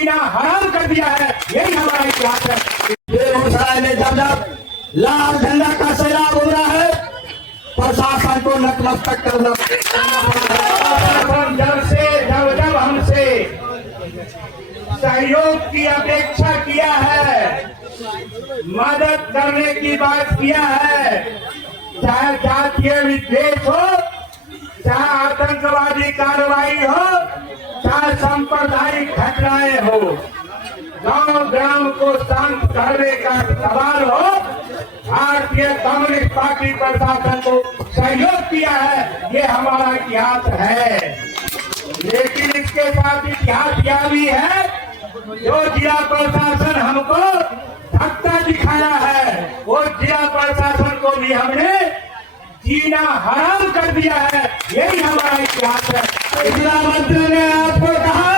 जीना हराम कर दिया है। यही हमारा इतिहास है। बेगूसराय में जब जब लाल झंडा का सैलाब हो रहा है, प्रशासन को नतमस्तक करना जब हमसे सहयोग की अपेक्षा किया है, मदद करने की बात किया है, चाहे जातीय विद्वेष हो, चाहे आतंकवादी कार्रवाई हो, चाहे सांप्रदायिक घटनाएं हो, गांव ग्राम को शांत करने का सवाल हो, भारतीय कम्युनिस्ट पार्टी प्रशासन को सहयोग किया है। ये हमारा इतिहास है। लेकिन इसके साथ इतिहास यह भी है, जो जिला प्रशासन हमको धक्का दिखाया है, वो जिला प्रशासन को भी हमने जीना हराम कर दिया है। यही हमारा इतिहास है। जिला मंत्री ने आपको कहा,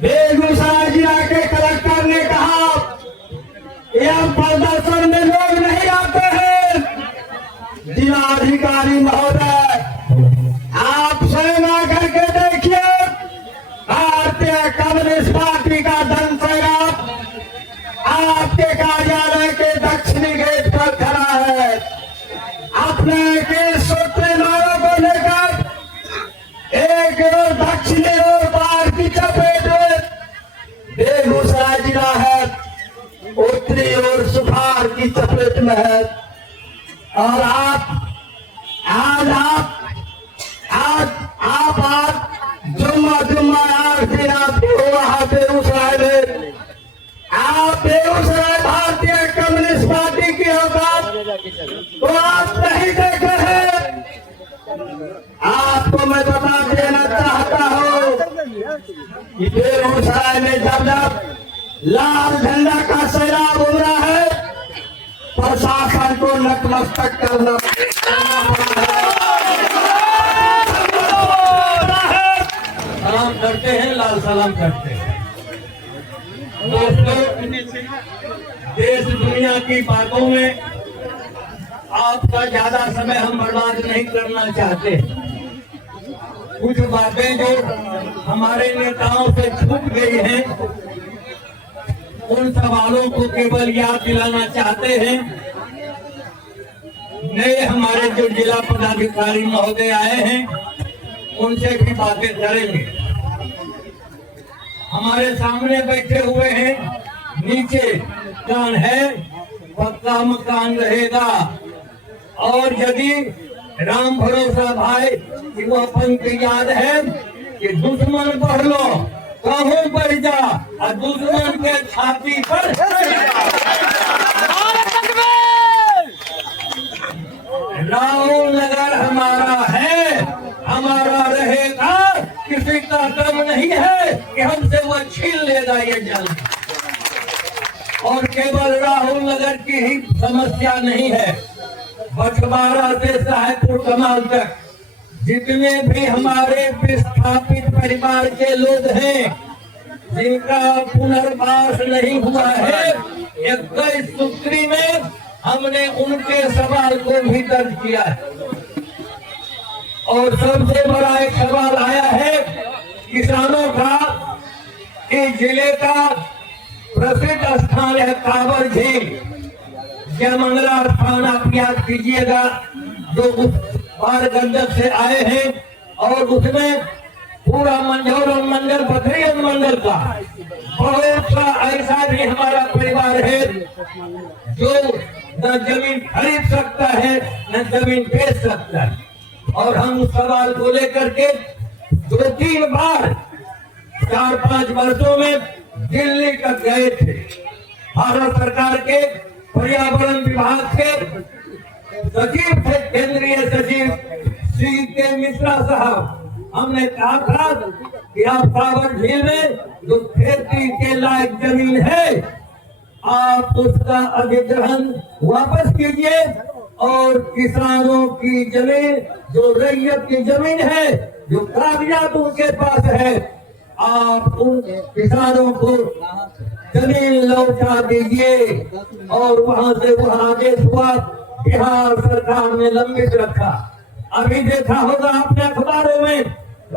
बेगूसराय जिला के कलेक्टर ने कहा यह प्रदर्शन में लोग नहीं आते हैं। जिलाधिकारी महोदय, आप स्वयं आकर के देखिए, भारतीय कम्युनिस्ट पार्टी का धन सैलाब आपके कार्यालय के दक्षिणी गेट पर खड़ा है। अपने के सूत्रधारों को लेकर एक और दक्षिणी और पार की चपेट में बेगूसराय जिला है, उत्तरी और सुखार की चपेट में है। और आप जुम्मा आठ दिन आपको वहां बेगूसराय में, आप बेगूसराय भारतीय कम्युनिस्ट पार्टी की औकात तो आप नहीं देख रहे। आपको मैं बता देना चाहता हूँ कि बेगूसराय में जब जब लाल झंडा का सैलाब हो रहा है, प्रशासन को नतमस्तक करना सलाम करते हैं, लाल सलाम करते हैं। दोस्तों, देश दुनिया की बातों में आपका ज्यादा समय हम बर्बाद नहीं करना चाहते। कुछ बातें जो हमारे नेताओं से छूट गई हैं, उन सवालों को केवल याद दिलाना चाहते हैं। नए हमारे जो जिला पदाधिकारी महोदय आए हैं, उनसे भी बातें करेंगे। हमारे सामने बैठे हुए हैं, नीचे मकान है, पक्का मकान रहेगा। और यदि राम भरोसा भाई कि वो पंक्ति याद है कि दुश्मन पढ़ लो कहूं बढ़ जा और दुश्मन के छाती पर राहुल नगर हमारा है, हमारा रहेगा। किसी का दम नहीं है कि हमसे वो छीन लेगा ये जल। और केवल राहुल नगर की ही समस्या नहीं है, बछवाड़ा से साहेबपुर कमाल तक जितने भी हमारे विस्थापित परिवार के लोग हैं, जिनका पुनर्वास नहीं हुआ है, 21 सूत्री में हमने उनके सवाल को भी दर्ज किया है। और सबसे बड़ा एक सवाल आया है किसानों का। इस जिले का प्रसिद्ध स्थान है कांवर झील, जयमंगला स्थान आप याद कीजिएगा, जो उस पार गंडक से आए हैं। और उसमें पूरा मंझौर मंडल, बथरी मंडल का बहुत सा ऐसा भी हमारा परिवार है जो न जमीन खरीद सकता है न जमीन बेच सकता है। और हम उस सवाल को लेकर के 2-3 बार 4-5 वर्षों में दिल्ली तक गए थे। भारत सरकार के पर्यावरण विभाग के सचिव थे, केंद्रीय सचिव श्री के मिश्रा साहब। हमने कहा था कि आप कांवर झील में जो खेती के लायक जमीन है, आप उसका अधिग्रहण वापस कीजिए और किसानों की जमीन, जो रैयत की जमीन है, जो कागजात उनके पास है, आप उन किसानों को जमीन लौटा दीजिए। और वहां से वह आदेश हुआ, बिहार सरकार ने लंबित रखा। अभी देखा होगा आपने अखबारों में,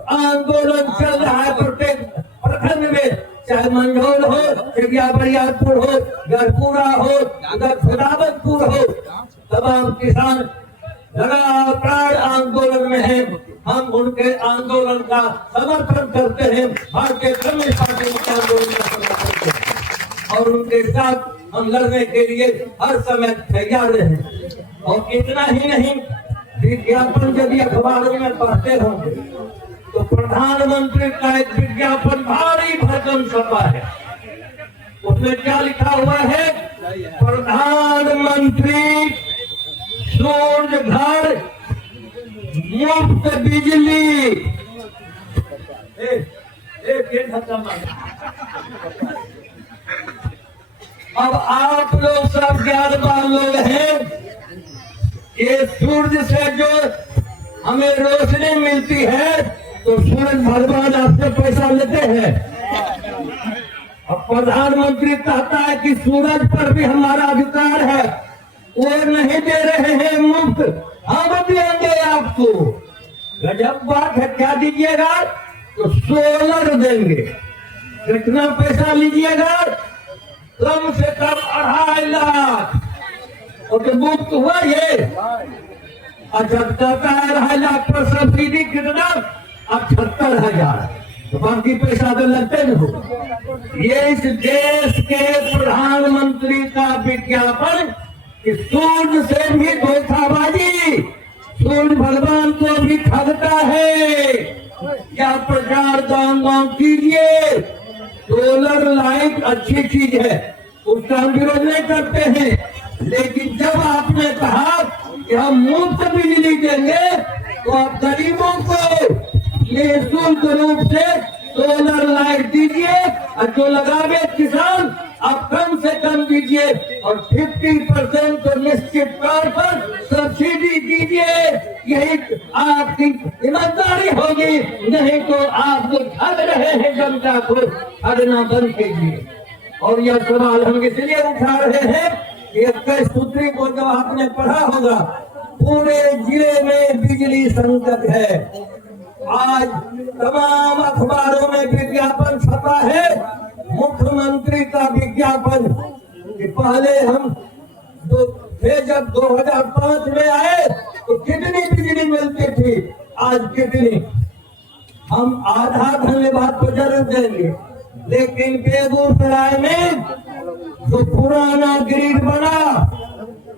आंदोलन चल रहा है प्रत्येक प्रखंड में, चाहे मंझौल हो, चिड़िया बरियारपुर हो, गढ़पुरा हो, उधर खुदावतपुर हो, तमाम किसान लगातार आंदोलन में हैं। हम उनके आंदोलन का समर्थन करते हैं, भारतीय कम्युनिस्ट पार्टी के आंदोलन का समर्थन करते हैं और उनके साथ हम लड़ने के लिए हर समय तैयार हैं। और इतना ही नहीं, विज्ञापन यदि अखबारों में पढ़ते होंगे तो प्रधानमंत्री का एक विज्ञापन भारी भरकम छपा है। उसमें क्या लिखा हुआ है? प्रधानमंत्री सूर्य घर मुफ्त बिजली। अब आप लोग सब ज्ञानवान लोग हैं कि सूर्य से जो हमें रोशनी मिलती है तो सूरज भगवान आपसे पैसा लेते हैं। अब प्रधानमंत्री कहता है कि सूरज पर भी हमारा अधिकार है, वो नहीं दे रहे हैं मुफ्त, हम देंगे आपको। गजब बात है। क्या दीजिएगा? तो सोलर देंगे। कितना पैसा लीजिएगा? कम से कम 2.5 लाख। और तो मुफ्त हुआ ये। अच्छा कहता है 2.5 लाख पर सब्सिडी कितना? 78,000। तो बाकी पैसा तो लगते न हो। ये इस देश के प्रधानमंत्री का विज्ञापन कि सूर्य से भी धोखाबाजी, सूर्य भगवान को भी ठगता है। क्या प्रचार गाँव कीजिए। सोलर लाइट अच्छी चीज है, उसका हम विरोध नहीं करते हैं, लेकिन जब आपने कहा कि हम मुफ्त बिजली देंगे तो आप गरीबों को निःशुल्क रूप से सोलर लाइट दीजिए और जो लगावे किसान आप कम से कम दीजिए और 50% तो निश्चित तौर पर सब्सिडी दीजिए। यही आपकी ईमानदारी होगी, नहीं तो आप जो ठग रहे हैं जनता को ठगना बंद कीजिए। और यह सवाल हम इसलिए उठा रहे हैं कि 21 सूत्री को जब आपने पढ़ा होगा, पूरे जिले में बिजली संकट है। आज तमाम अखबारों में विज्ञापन छपा है, मुख्यमंत्री का विज्ञापन कि पहले हम जब 2005 में आए तो कितनी बिजली मिलती थी, आज कितनी। हम आधा धन्यवाद तो जरूर देंगे, लेकिन बेगूसराय में जो पुराना ग्रिड बना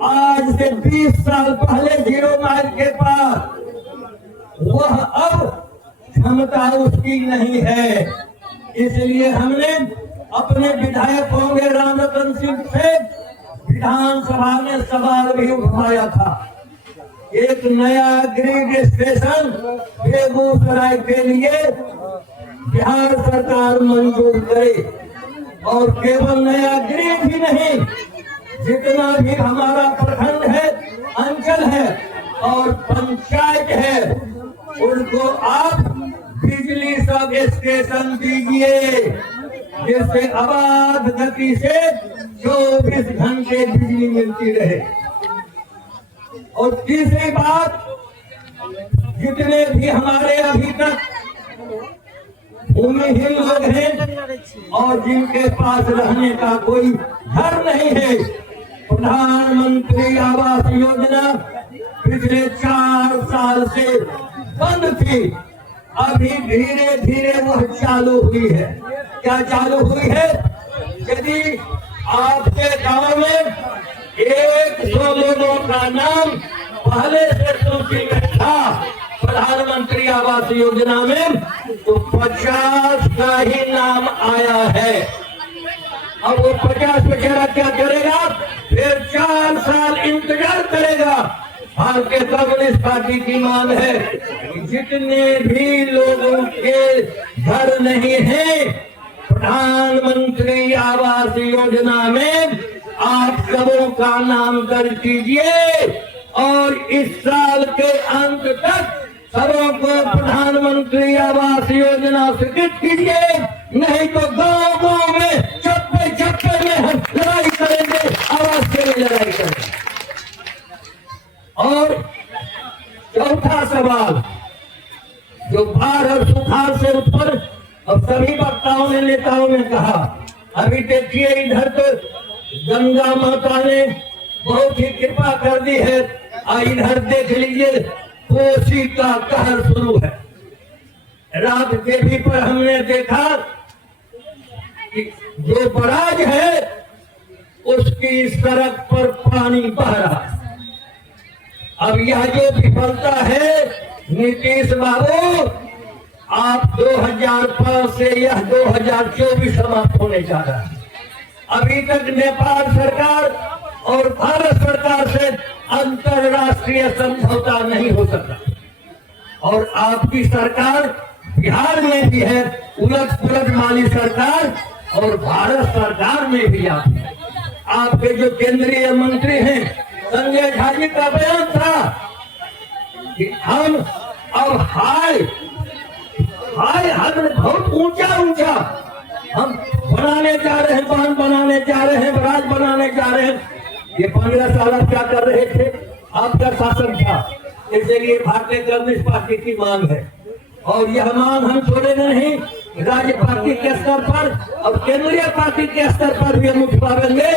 आज से 20 साल पहले 0 माइल के पास, वह अब क्षमता उसकी नहीं है। इसलिए हमने अपने विधायक होंगे रामरतन सिंह से विधानसभा में सवाल भी उठाया था। एक नया ग्रिड स्टेशन बेगूसराय के लिए बिहार सरकार मंजूर करे, और केवल नया ग्रिड ही नहीं, जितना भी हमारा प्रखंड है, अंचल है और पंचायत है, उनको आप बिजली सब स्टेशन दीजिए, जिससे आबाद गति से 24 घंटे बिजली मिलती रहे। और तीसरी बात, जितने भी हमारे अभी तक भूमिहीन लोग हैं और जिनके पास रहने का कोई घर नहीं है, प्रधानमंत्री आवास योजना पिछले 4 साल से बंद थी, अभी धीरे धीरे वह चालू हुई है। क्या चालू हुई है? यदि आपके गांव में 100 लोगों का नाम पहले से सूची में था प्रधानमंत्री आवास योजना में, तो 50 का ही नाम आया है। अब वो 50 बेचारा क्या करेगा? फिर 4 साल इंतजार करेगा। भारतीय कम्युनिस्ट पार्टी की मांग है कि जितने भी लोगों के घर नहीं है, प्रधानमंत्री आवास योजना में आप सबों का नाम दर्ज कीजिए और इस साल के अंत तक सबों को प्रधानमंत्री आवास योजना स्वीकृत कीजिए, नहीं तो गांव गांव में चप्पे चप्पे में हम लड़ाई करेंगे, आवास के लिए लड़ाई करेंगे। और चौथा सवाल, जो बाढ़ और सुखाड़ से उत्पन्न, और सभी वक्ताओं ने नेताओं ने ने कहा। अभी देखिए इधर तो गंगा माता ने बहुत ही कृपा कर दी है, और इधर देख लीजिए कोसी का कहर शुरू है। रात के भी पर हमने देखा कि जो बराज है उसकी सड़क पर पानी बह रहा है। अब यह जो विफलता है नीतीश बाबू, आप 2005 से यह 2024 समाप्त होने जा रहा है। अभी तक नेपाल सरकार और भारत सरकार से अंतरराष्ट्रीय समझौता नहीं हो सका, और आपकी सरकार बिहार में भी है उलट पुलट वाली सरकार, और भारत सरकार में भी आपके जो केंद्रीय मंत्री हैं संजय झा जी का बयान था कि हम अब हाय हद बहुत ऊंचा हम बनाने जा रहे हैं, बांध बनाने जा रहे हैं, बराज बनाने जा रहे हैं। ये 15 साल आप क्या कर रहे थे? आपका शासन था। इसलिए भारतीय कम्युनिस्ट पार्टी की मांग है, और यह मांग हम छोड़ेंगे नहीं। राज्य पार्टी के स्तर पर और केंद्रीय पार्टी के स्तर पर भी हम उठवाएंगे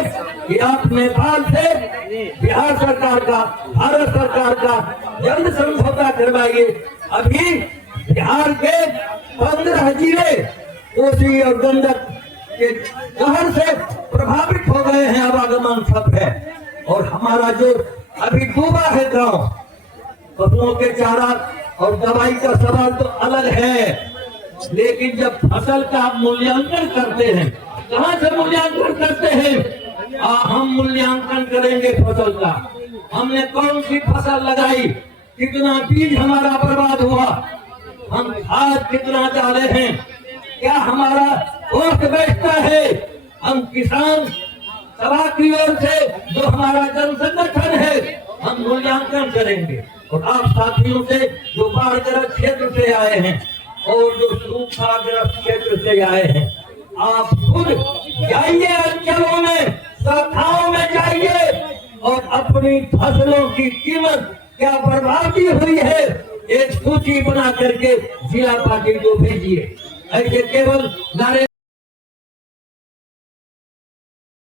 कि आप नेपाल से बिहार सरकार का, भारत सरकार का जल्द समझौता करवाइए। अभी बिहार के 15 जिले कोसी और गंडक के कहर से प्रभावित हो गए हैं, आवागमन सब है। और हमारा जो अभी डूबा है गांव, पशुओं के चारा और दवाई का सवाल तो अलग है, लेकिन जब फसल का मूल्यांकन करते हैं, कहां से मूल्यांकन करते हैं? हम मूल्यांकन करेंगे फसल का। हमने कौन सी फसल लगाई, कितना बीज हमारा बर्बाद हुआ, हम खाद कितना डाले हैं, क्या हमारा वक्त बेचता है। हम किसान सभा की ओर से जो हमारा जन संगठन है, हम मूल्यांकन करेंगे। और आप साथियों से जो बाढ़ग्रस्त क्षेत्र से आए हैं और जो सूखाग्रस्त क्षेत्र से आए हैं, आप खुद जाइए अंचलों में, शाखाओं में जाइए और अपनी फसलों की कीमत क्या बर्बादी हुई है एक सूची बना करके जिला पार्टी को भेजिए। ऐसे केवल नारे